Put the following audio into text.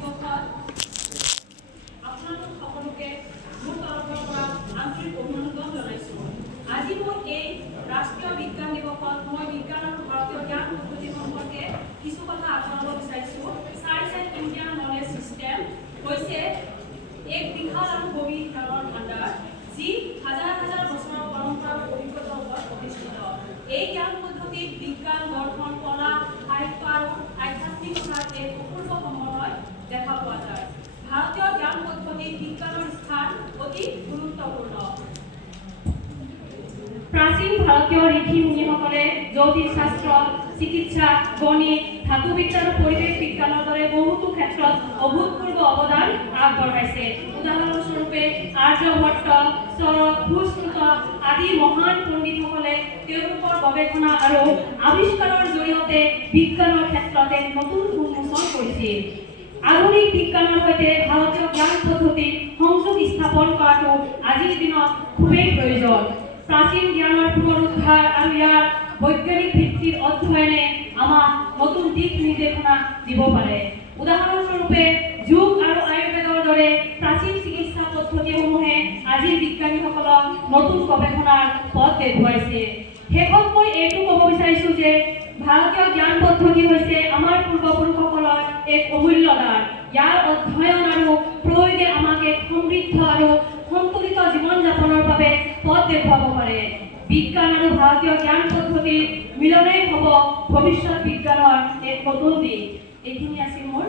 দিৱসত আপোনালোক সকলোকে মোৰ তৰফৰ পৰা আন্তৰিক অভিনন্দন জনাইছোঁ। আজি মই এই ৰাষ্ট্ৰীয় বিজ্ঞান দিৱসত মই বিজ্ঞান আৰু ভাৰতীয় জ্ঞান পদ্ধতি সম্পৰ্কে কিছু কথা আগবঢ়াব বিচাৰিছোঁ। Science and Indian knowledge system হৈছে এক বিশাল আৰু গভীৰ জ্ঞানৰ ভাণ্ডাৰ, যি হাজাৰ হাজাৰ বছৰৰ পৰম্পৰা আৰু অভিজ্ঞতাৰ ওপৰত প্ৰতিষ্ঠিত। এই জ্ঞান পদ্ধতিত বিজ্ঞান, দৰ্শন, কলা, সাহিত্য আৰু আধ্যাত্মিকতাৰ এক অপূৰ্ব সমন্বয় দেখা পোৱা যায়। ভাৰতীয় জ্ঞান পদ্ধতিত বিজ্ঞানৰ স্থান অতি গুৰুত্বপূৰ্ণ। প্ৰাচীন ভাৰতীয় ঋষি মুনিসকলে জ্যোতিষ শাস্ত্ৰ, চিকিৎসা, গণিত, ধাতুবিদ্যা আৰু পৰিৱেশ বিজ্ঞানৰ দৰে বহুতো ক্ষেত্ৰত অভূতপূৰ্ব অৱদান আগবঢ়াইছে। উদাহৰণস্বৰূপে আৰ্যভট্ট, চৰক, ভূস্ৰুত আদি মহান পণ্ডিতসকলে তেওঁলোকৰ গৱেষণা আৰু আৱিষ্কাৰৰ জৰিয়তে বিজ্ঞানৰ ক্ষেত্ৰত এক নতুন উন্মোচন কৰিছিল। আধুনিক বিজ্ঞানৰ সৈতে ভাৰতীয় জ্ঞান পদ্ধতিৰ সংযোগ স্থাপন কৰাটো আজিৰ দিনত খুবেই প্ৰয়োজন। প্ৰাচীন জ্ঞানৰ পুনৰুদ্ধাৰ আৰু ইয়াৰ বৈজ্ঞানিক ভিত্তিৰ অধ্যয়নে আমাক নতুন দিশ নিৰ্দেশনা দিব পাৰে। উদাহৰণস্বৰূপে যোগ আৰু আয়ুৰ্বেদৰ দৰে প্ৰাচীন চিকিৎসা পদ্ধতিসমূহে আজিৰ বিজ্ঞানীসকলক নতুন গৱেষণাৰ পথ দেখুৱাইছে। শেষত মই এইটো ক'ব বিচাৰিছোঁ যে ভাৰতীয় জ্ঞান পদ্ধতি হৈছে আমাৰ পূৰ্বপুৰুষসকলৰ এক অমূল্য দান। ইয়াৰ অধ্যয়ন আৰু প্ৰয়োগে আমাক এক সমৃদ্ধ আৰু সন্তুলিত জীৱন যাপনৰ বাবে পথ দেখুৱাব পাৰে। বিজ্ঞান আৰু ভাৰতীয় জ্ঞান পদ্ধতিৰ মিলনেই হ'ব ভৱিষ্যত বিজ্ঞানৰ এক নতুন দিশ। এইখিনি আছিল মোৰ